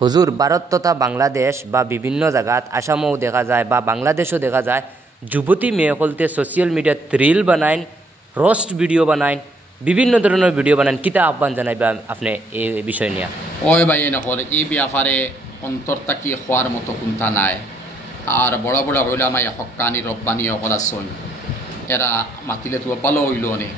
হুজুর ভারত তথা বাংলাদেশ বা বিভিন্ন জায়গাত আসামও দেখা যায় বা বাংলাদেশও দেখা যায় যুবতী মেয়েসকলতে সোশ্যাল মিডিয়াত রিল বানাইন, রোস্ট ভিডিও বানাইন, বিভিন্ন ধরনের ভিডিও বানান। কিতা আহ্বান জানাইবা আপনি এই বিষয় নিয়ে? ওই ভাই নহল এই ব্যাপারে অন্তর তাকি হওয়ার মতো কোনটা নাই। আর বড় বড় ওলামাই হক্কানি রব্বানি হল আসন, এরা মাতিলে তো ভালো হইল অনেক।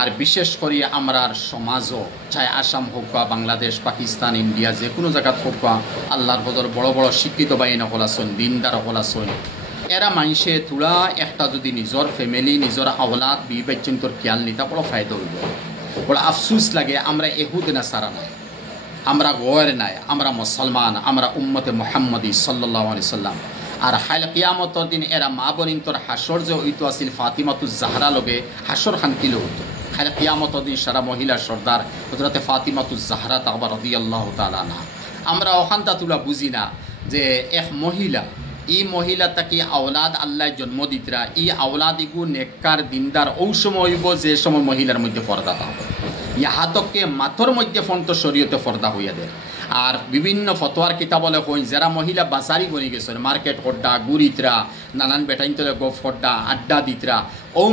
আর বিশেষ করে আমরার সমাজও চাই আসাম হোক বা বাংলাদেশ, পাকিস্তান, ইন্ডিয়া যে কোনো জায়গাত হোক বা আল্লাহর বদর বড় বড় শিক্ষিত বাহিনী হল আসন, দিনদার হল আসন, এরা মানুষে তুলা একটা যদি নিজের ফ্যামিলি নিজের আওলাদ বিবেচন্তর খেয়াল নিতা বড় ফায়দা হইল। বড় আফসুস লাগে আমরা এহুদ না সারা নাই, আমরা গয়ের নাই, আমরা মুসলমান, আমরা উম্মতে মুহাম্মদী সাল্লাল্লাহু আলাইহি সাল্লাম। আর হাইল কিয়ামতর দিন এরা মা বোনিন্তর হাসর যে হইতো আছিল ফাতিমাতুজ জাহরা লগে হাসর খান কিলো হতো। হাইল কিয়ামতর দিন সারা মহিলা সর্দার হযরতে ফাতিমাতুজ জাহরা তাআলা রাদিয়াল্লাহু তাআলা আনহা। আমরা ওখানটা তুলা বুঝি না যে এক মহিলা, ই মহিলা তাকে আওলাদ আল্লাহ জন্ম দিতরা, ই আওলাদ ইগু নেককার দিনদার ও সময় হইব যে সময় মহিলার মধ্যে পর্দা থাকবে। ইহাতকে মাথর মধ্যে ফন্ত শরীয়তে পর্দা হইয়া দেয়। আর বিভিন্ন ফতোয়ার কিতাবলে কই যারা মহিলা বাজারি গনি গেছেন, মার্কেট হড্ডা গুড়িতরা, নানান বেটাইন্তলে গফ হড্ডা আড্ডা দিতরা,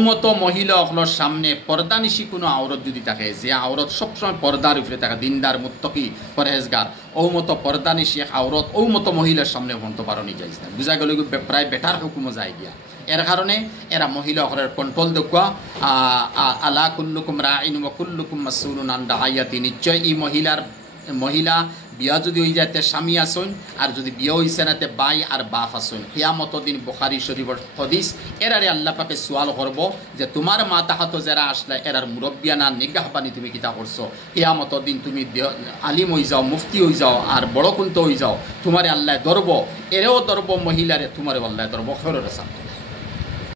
মতো মহিলা অকলোর সামনে পর্দানিশি কোনো আওরত যদি থাকে, যে আওরত সবসময় পর্দার উপরে থাকে, দিনদার মুত্তকি পরহেজগার, মতো পর্দানিশি এক আওরত মতো মহিলার সামনে ফন্ত পারনি যাইছে না। বুঝা গেল প্রায় বেটার হুকুমও যায় গিয়া। এর কারণে এরা মহিলা অকলের কন্ট্রোল দেখুয়া আলা কুল্লুকুম রাইন ওয়া কুল্লুকুম মাসউলুন আন রাইয়াতি। নিশ্চয় এই মহিলা বিয়া যদি হয়ে যায় তে স্বামী আসুন, আর যদি বিয়া হয়েছে না তে বাই আর বাপ আসুন। কিয়ামত দিন বুখারী শরীফের হাদিস। এরারে আল্লাহ পাকে সোয়াল করব যে তোমার মা তাহাত যারা আসলে এরার মুরব্বিয়ানা নিগাহবানি তুমি কিতা করছো। কিয়ামত দিন তুমি আলিম হয়ে যাও, মুফতি হয়ে যাও, আর বড় কুন্ত হয়ে যাও, তোমারে আল্লাহ ধরব, এরেও ধরব মহিলারে, তোমারে আল্লাহ ধরব। খৈরের সাথে